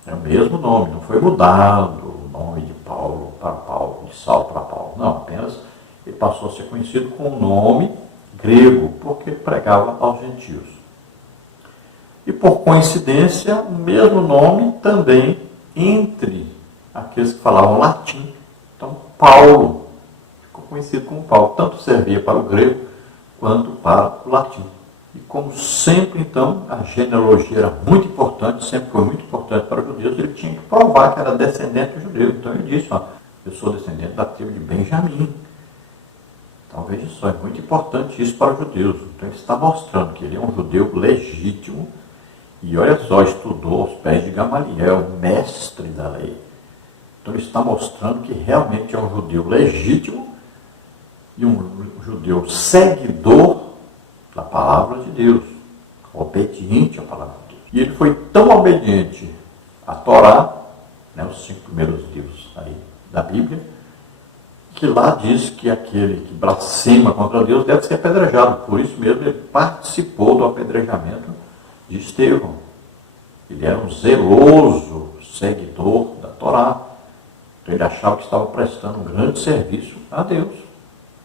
É o mesmo nome, não foi mudado o nome de Paulo para Paulo, de Saulo para Paulo. Não, apenas ele passou a ser conhecido com o nome grego, porque pregava aos gentios. E por coincidência, o mesmo nome também entre aqueles que falavam latim. Então, Paulo ficou conhecido como Paulo, tanto servia para o grego quanto para o latim. E como sempre, então, a genealogia era muito importante, sempre foi muito importante para os judeus, ele tinha que provar que era descendente de judeu. Então ele disse, eu sou descendente da tribo de Benjamim. Então veja só, é muito importante isso para os judeus. Então ele está mostrando que ele é um judeu legítimo e olha só, estudou aos pés de Gamaliel, mestre da lei. Então ele está mostrando que realmente é um judeu legítimo e um judeu seguidor da palavra de Deus, obediente à palavra de Deus. E ele foi tão obediente à Torá, os 5 primeiros livros aí da Bíblia, que lá diz que aquele que blasfema contra Deus deve ser apedrejado. Por isso mesmo ele participou do apedrejamento de Estevão. Ele era um zeloso seguidor da Torá. Então ele achava que estava prestando um grande serviço a Deus.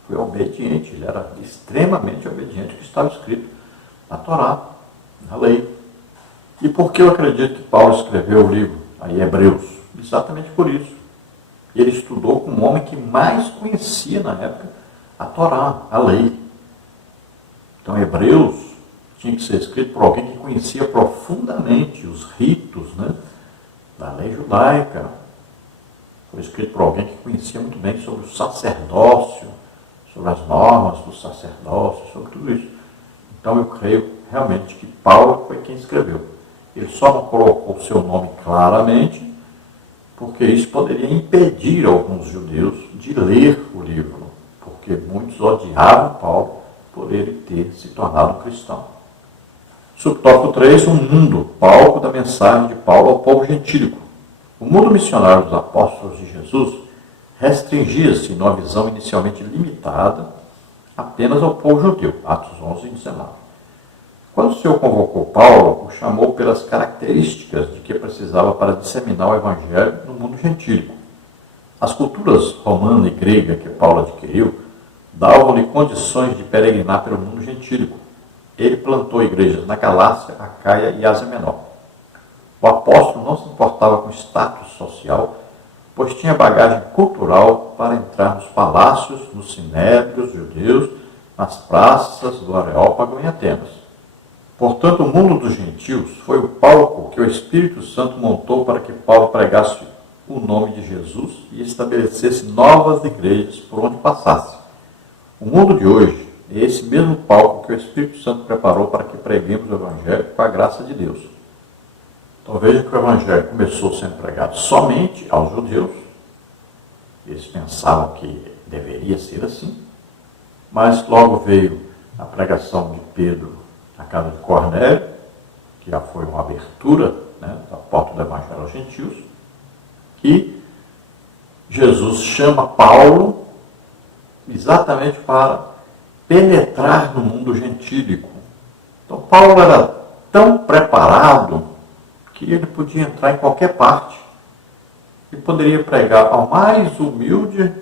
Foi obediente, ele era extremamente obediente ao que estava escrito na Torá, na lei. E por que eu acredito que Paulo escreveu o livro, aí Hebreus? Exatamente por isso. Ele estudou com o homem que mais conhecia na época a Torá, a lei. Então Hebreus tinha que ser escrito por alguém que conhecia profundamente os ritos, da lei judaica. Foi escrito por alguém que conhecia muito bem sobre o sacerdócio, sobre as normas do sacerdócio, sobre tudo isso. Então eu creio realmente que Paulo foi quem escreveu. Ele só não colocou o seu nome claramente, porque isso poderia impedir alguns judeus de ler o livro, porque muitos odiavam Paulo por ele ter se tornado cristão. Subtópico 3, o mundo, palco da mensagem de Paulo ao povo gentílico. O mundo missionário dos apóstolos de Jesus restringia-se numa visão inicialmente limitada apenas ao povo judeu, Atos 11 e 19. Quando o Senhor convocou Paulo, o chamou pelas características de que precisava para disseminar o evangelho no mundo gentílico. As culturas romana e grega que Paulo adquiriu davam-lhe condições de peregrinar pelo mundo gentílico. Ele plantou igrejas na Galácia, Acaia e Ásia Menor. O apóstolo não se importava com status social, pois tinha bagagem cultural para entrar nos palácios, nos sinédrios judeus, nas praças do Areópago em Atenas. Portanto, o mundo dos gentios foi o palco que o Espírito Santo montou para que Paulo pregasse o nome de Jesus e estabelecesse novas igrejas por onde passasse. O mundo de hoje é esse mesmo palco que o Espírito Santo preparou para que preguemos o Evangelho com a graça de Deus. Então veja que o Evangelho começou sendo pregado somente aos judeus. Eles pensavam que deveria ser assim, mas logo veio a pregação de Pedro na casa de Cornélio, que já foi uma abertura da porta do Evangelho aos gentios, que Jesus chama Paulo exatamente para penetrar no mundo gentílico. Então Paulo era tão preparado que ele podia entrar em qualquer parte. Ele poderia pregar ao mais humilde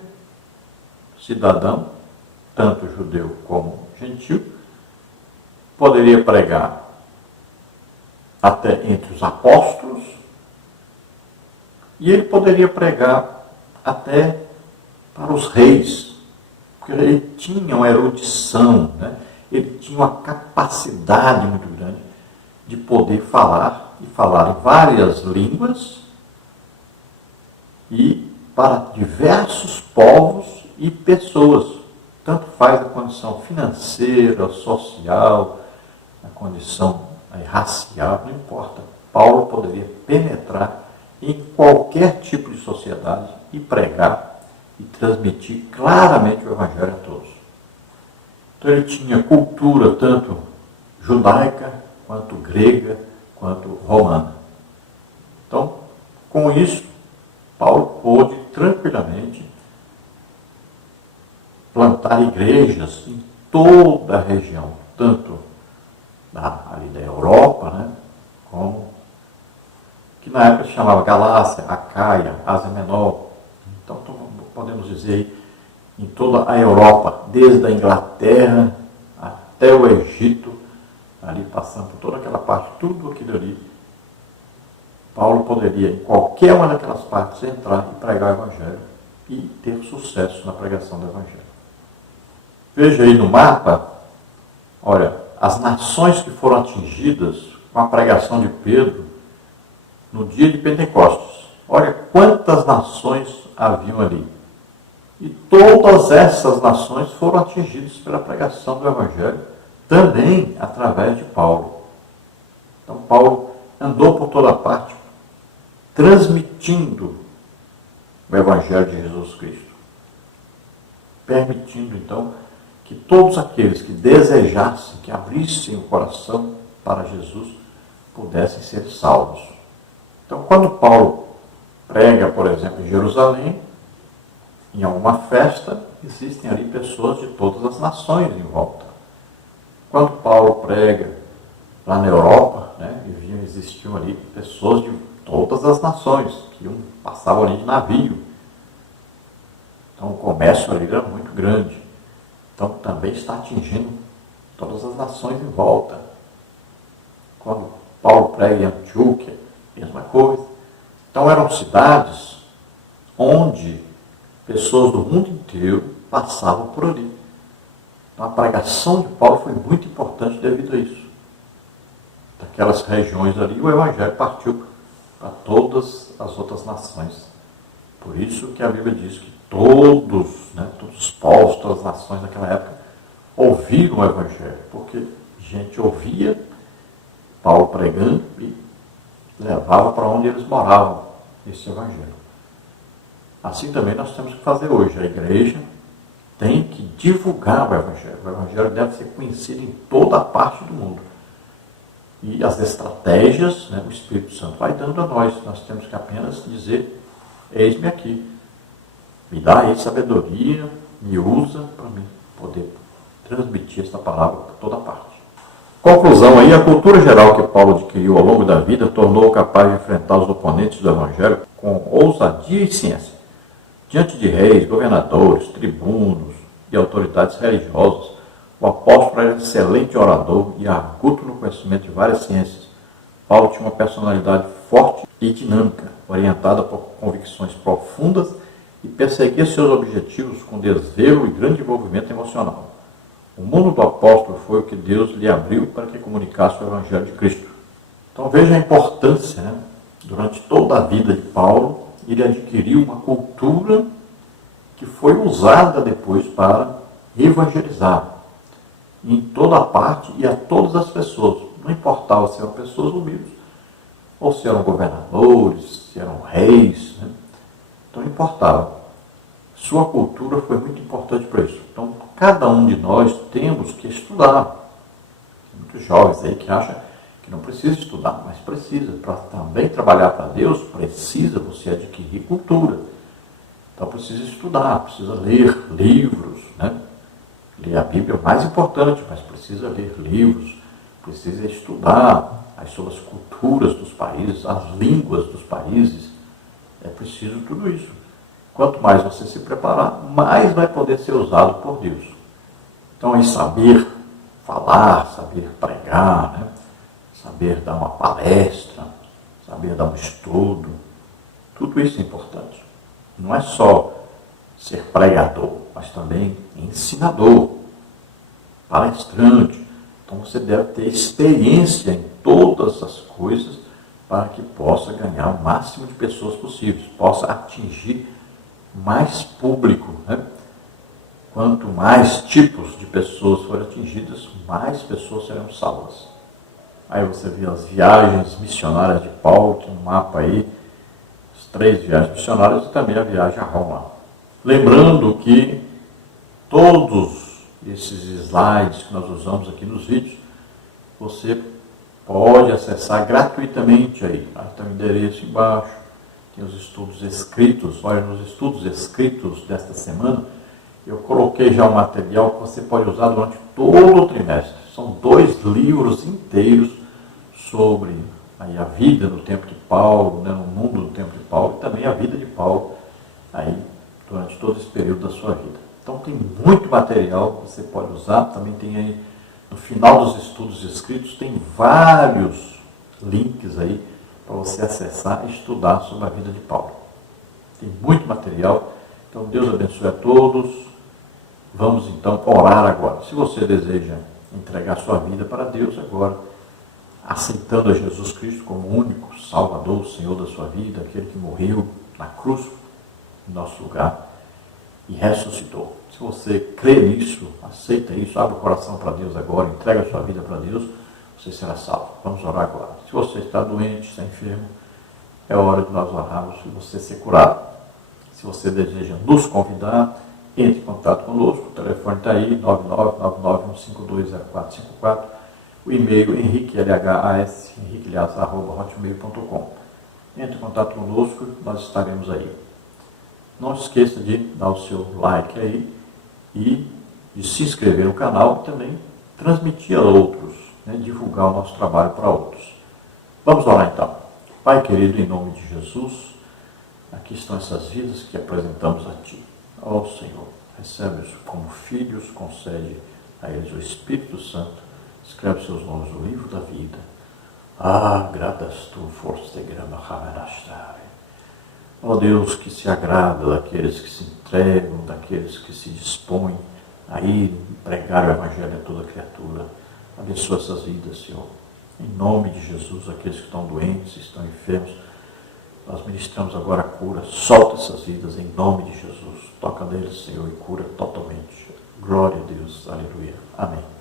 cidadão, tanto judeu como gentil, poderia pregar até entre os apóstolos, e ele poderia pregar até para os reis, porque ele tinha uma erudição, ele tinha uma capacidade muito grande de poder falar, e falar em várias línguas, e para diversos povos e pessoas. Tanto faz a condição financeira, social, a condição racial, não importa. Paulo poderia penetrar em qualquer tipo de sociedade e pregar e transmitir claramente o Evangelho a todos. Então ele tinha cultura tanto judaica, quanto grega, quanto romana. Então, com isso, Paulo pôde tranquilamente plantar igrejas em toda a região, tanto ali da Europa, como que na época chamava Galácia, Acaia, Ásia Menor. Então, podemos dizer aí, em toda a Europa, desde a Inglaterra até o Egito, ali passando por toda aquela parte, tudo aquilo ali, Paulo poderia, em qualquer uma daquelas partes, entrar e pregar o Evangelho e ter sucesso na pregação do Evangelho. Veja aí no mapa, olha, as nações que foram atingidas com a pregação de Pedro no dia de Pentecostes. Olha quantas nações haviam ali. E todas essas nações foram atingidas pela pregação do Evangelho, também através de Paulo. Então, Paulo andou por toda parte, transmitindo o Evangelho de Jesus Cristo, permitindo, então, que todos aqueles que desejassem, que abrissem o coração para Jesus, pudessem ser salvos. Então, quando Paulo prega, por exemplo, em Jerusalém, em alguma festa, existem ali pessoas de todas as nações em volta. Quando Paulo prega lá na Europa, existiam ali pessoas de todas as nações, que passavam ali de navio. Então o comércio ali era muito grande. Então também está atingindo todas as nações em volta. Quando Paulo prega em Antioquia, mesma coisa. Então eram cidades onde pessoas do mundo inteiro passavam por ali. Então a pregação de Paulo foi muito importante devido a isso. Daquelas regiões ali, o Evangelho partiu para todas as outras nações. Por isso que a Bíblia diz que todos os povos, todas as nações naquela época, ouviram o Evangelho, porque gente ouvia Paulo pregando e levava para onde eles moravam esse Evangelho. Assim também nós temos que fazer hoje. A igreja tem que divulgar o Evangelho. O Evangelho deve ser conhecido em toda a parte do mundo. E as estratégias, o Espírito Santo vai dando a nós. Nós temos que apenas dizer, eis-me aqui. Me dá aí sabedoria, me usa para mim poder transmitir essa palavra por toda parte. Conclusão aí, a cultura geral que Paulo adquiriu ao longo da vida tornou-o capaz de enfrentar os oponentes do Evangelho com ousadia e ciência. Diante de reis, governadores, tribunos e autoridades religiosas, o apóstolo era excelente orador e arguto no conhecimento de várias ciências. Paulo tinha uma personalidade forte e dinâmica, orientada por convicções profundas e perseguia seus objetivos com desvelo e grande envolvimento emocional. O mundo do apóstolo foi o que Deus lhe abriu para que comunicasse o Evangelho de Cristo. Então veja a importância, durante toda a vida de Paulo, ele adquiriu uma cultura que foi usada depois para evangelizar em toda a parte e a todas as pessoas. Não importava se eram pessoas humildes, ou se eram governadores, se eram reis. Então não importava. Sua cultura foi muito importante para isso. Então cada um de nós temos que estudar. Tem muitos jovens aí que acham que não precisa estudar, mas precisa. Para também trabalhar para Deus, precisa você adquirir cultura. Então precisa estudar, precisa ler livros, Ler a Bíblia é o mais importante, mas precisa ler livros, precisa estudar sobre as culturas dos países, as línguas dos países. É preciso tudo isso. Quanto mais você se preparar, mais vai poder ser usado por Deus. Então é saber falar, saber pregar, saber dar uma palestra, saber dar um estudo. Tudo isso é importante. Não é só ser pregador, mas também ensinador, palestrante. Então você deve ter experiência em todas as coisas para que possa ganhar o máximo de pessoas possíveis, possa atingir mais público. Quanto mais tipos de pessoas forem atingidas, mais pessoas serão salvas. Aí você vê as viagens missionárias de Paulo, tem um mapa aí, as 3 viagens missionárias e também a viagem a Roma. Lembrando que todos esses slides que nós usamos aqui nos vídeos, você pode acessar gratuitamente aí. Tem o endereço embaixo, tem os estudos escritos. Olha, nos estudos escritos desta semana, eu coloquei já um material que você pode usar durante todo o trimestre. São 2 livros inteiros sobre aí a vida no tempo de Paulo, né, no mundo no tempo de Paulo, e também a vida de Paulo aí durante todo esse período da sua vida. Então tem muito material que você pode usar, também tem aí no final dos estudos escritos, tem vários links aí para você acessar e estudar sobre a vida de Paulo. Tem muito material, então Deus abençoe a todos. Vamos então orar agora. Se você deseja entregar sua vida para Deus agora, aceitando a Jesus Cristo como o único Salvador, Senhor da sua vida, aquele que morreu na cruz em nosso lugar e ressuscitou. Se você crê nisso, aceita isso, abre o coração para Deus agora, entrega a sua vida para Deus, você será salvo. Vamos orar agora. Se você está doente, está enfermo, é hora de nós orarmos e você ser curado. Se você deseja nos convidar, entre em contato conosco, o telefone está aí, 99951520454, o e-mail henriquelhas@hotmail.com. Entre em contato conosco, nós estaremos aí. Não se esqueça de dar o seu like aí e de se inscrever no canal e também transmitir a outros, né, divulgar o nosso trabalho para outros. Vamos orar então. Pai querido, em nome de Jesus, aqui estão essas vidas que apresentamos a Ti. Ó Senhor, recebe-os como filhos, concede a eles o Espírito Santo, escreve seus nomes no livro da vida. Ah, gratas tu, força de grama, ramerastare. Ó Deus, que se agrada daqueles que se entregam, daqueles que se dispõem a ir pregar o Evangelho a toda criatura. Abençoa essas vidas, Senhor. Em nome de Jesus, aqueles que estão doentes, estão enfermos, nós ministramos agora a cura. Solta essas vidas em nome de Jesus. Toca neles, Senhor, e cura totalmente. Glória a Deus. Aleluia. Amém.